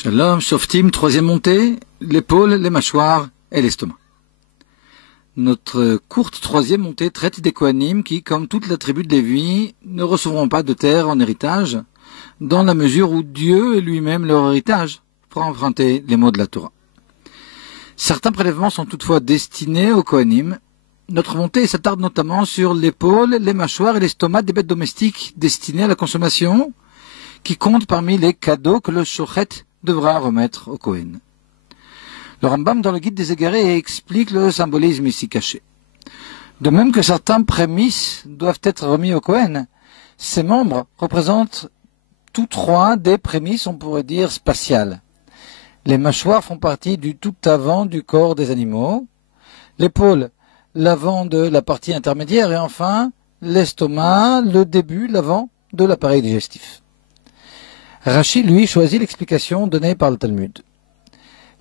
Shalom, Shoftim, troisième montée, l'épaule, les mâchoires et l'estomac. Notre courte troisième montée traite des Kohanim qui, comme toute la tribu de Lévi, ne recevront pas de terre en héritage, dans la mesure où Dieu est lui-même leur héritage, pour emprunter les mots de la Torah. Certains prélèvements sont toutefois destinés aux Kohanim. Notre montée s'attarde notamment sur l'épaule, les mâchoires et l'estomac des bêtes domestiques destinées à la consommation, qui comptent parmi les cadeaux que le shochet devra remettre au Kohen. Le Rambam, dans le Guide des Égarés, explique le symbolisme ici caché. De même que certains prémices doivent être remis au Kohen, ces membres représentent tous trois des prémices, on pourrait dire, spatiales. Les mâchoires font partie du tout avant du corps des animaux, l'épaule, l'avant de la partie intermédiaire, et enfin, l'estomac, le début, l'avant de l'appareil digestif. Rashi, lui, choisit l'explication donnée par le Talmud.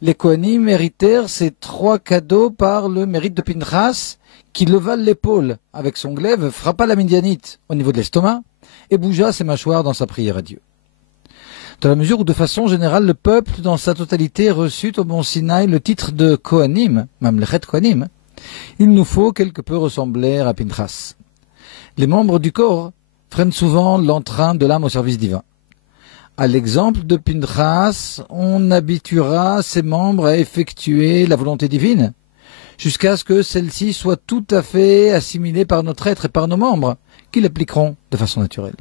Les Kohanim héritèrent ces trois cadeaux par le mérite de Pinchas, qui leva l'épaule avec son glaive, frappa la Midianite au niveau de l'estomac et bougea ses mâchoires dans sa prière à Dieu. Dans la mesure où, de façon générale, le peuple dans sa totalité reçut au mont Sinaï le titre de Kohanim, Mamlechet Kohanim, il nous faut quelque peu ressembler à Pinchas. Les membres du corps freinent souvent l'entrain de l'âme au service divin. À l'exemple de Pinchas, on habituera ses membres à effectuer la volonté divine, jusqu'à ce que celle-ci soit tout à fait assimilée par notre être et par nos membres, qui l'appliqueront de façon naturelle.